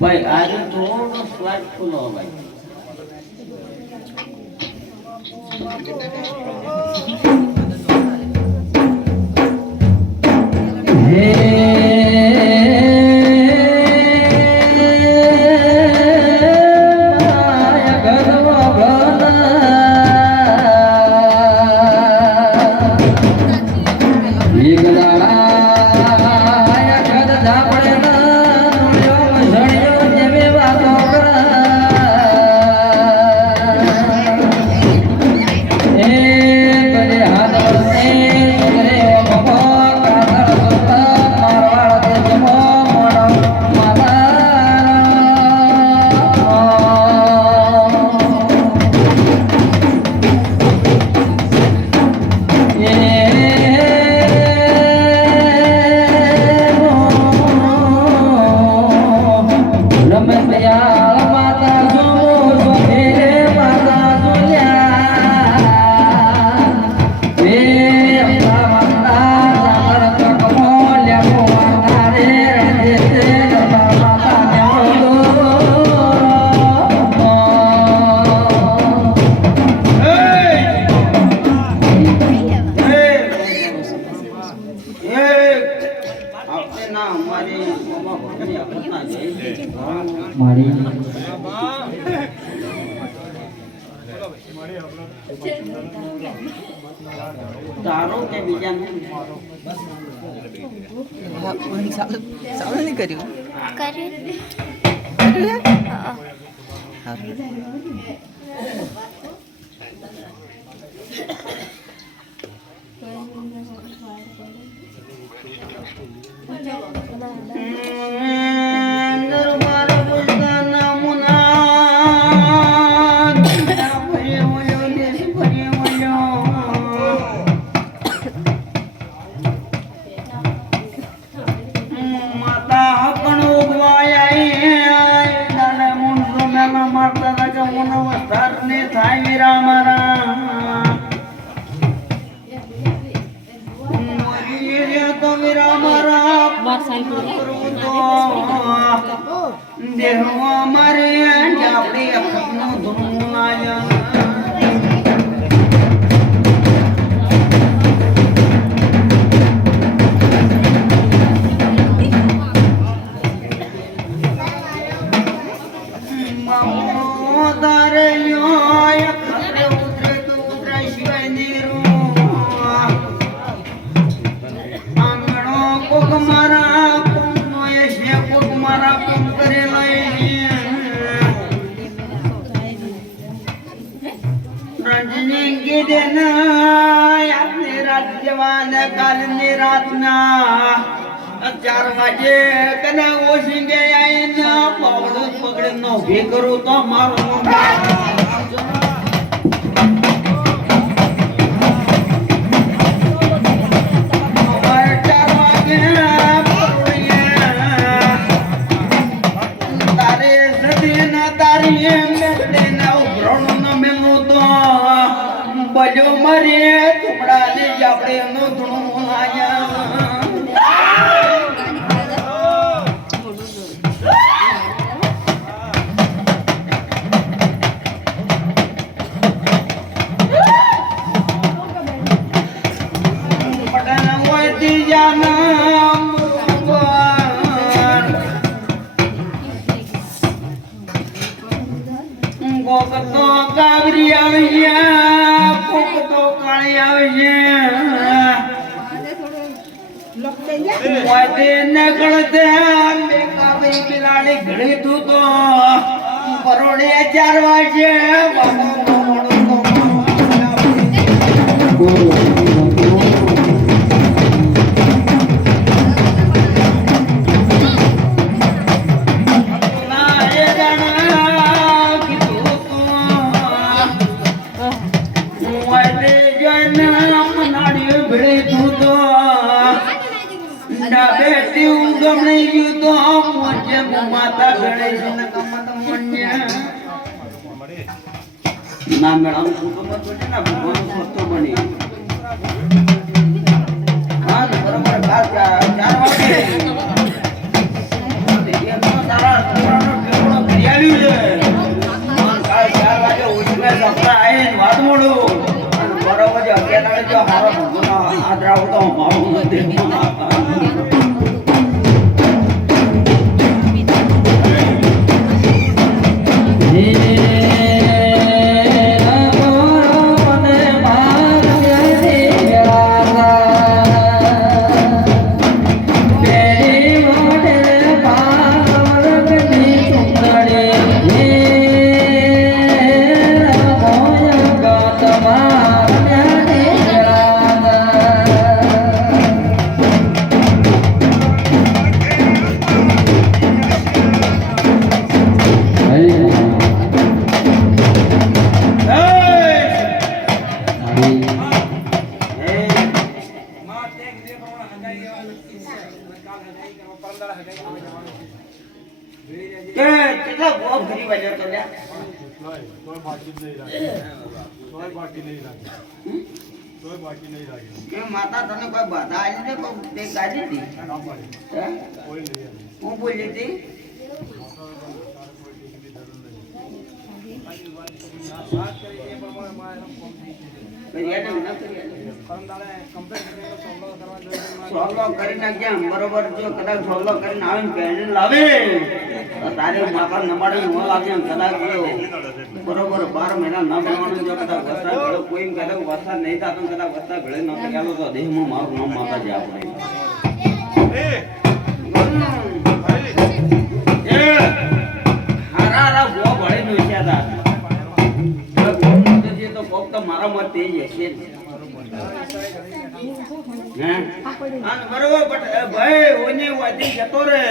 ભાઈ આજે થોડો સ્વાદ ખુલ્લો ભાઈ તારો કે બીજા ને સારું નહીં કર્યું કાલની રાતના 4 વાગે કને ઓશિંગે આઈને પાવડું પકડી નો ભી કરું તો મારું બજો મરે ટુકડા ને આપણે નો ધૂણું આયા પટના હોય દીજાના ગોકતો કાવરી આવ્યા પોકતો કાળી આવ્યા મોતે નકળતે મે કાવરી બિલાડી ઘડી તું તો પરોડે 4 વાગે માતા ગણેશ ના મેડમ ખબર પડે ને ભગવાન સ્વસ્થ બની હા ને બરોબર કાલ 4 વાગે એમનો તારા છોકરાનો ટેકડો ફરિયાવ્યું છે કાલ 4 વાગે ઉઠીને સપના આવીને વાત મોડું બરોબર છે અત્યારે જો હારો ભગવાન હાથ રાખો તો મારું નથી કેટલા ગોપ ફરી વળ્યો તો લ્યા કોઈ બાકી નહીં લાગે કે માતા તને કોઈ બાધા આવી ને કોઈ તે કાઢી હતી હે? કોઈ નહીં હું બોલી હતી ફરિયાદ ન સોલ્વ કરી નાખ્યા બરોબર જો કદાચ સોલ્વ કરીને આવે ને પહેરીને લાવે તો તારે માતા નમાડી ન લાગે ને કદાચ જો બરોબર 12 મહિના ના બનવાનું જો કદાચ વસ્તા ભેળો કોઈ કદાચ વસ્તા નહીં થતો કદાચ વસ્તા ભેળે ન થયેલો તો દેહમાં મારું નામ માતાજી આપણે હારા ગો ભળે નોસ્યા હતા તો કોક તો મારા મત તે જ હશે હે બરોબર ભાઈ ઓને વાતી જતો રે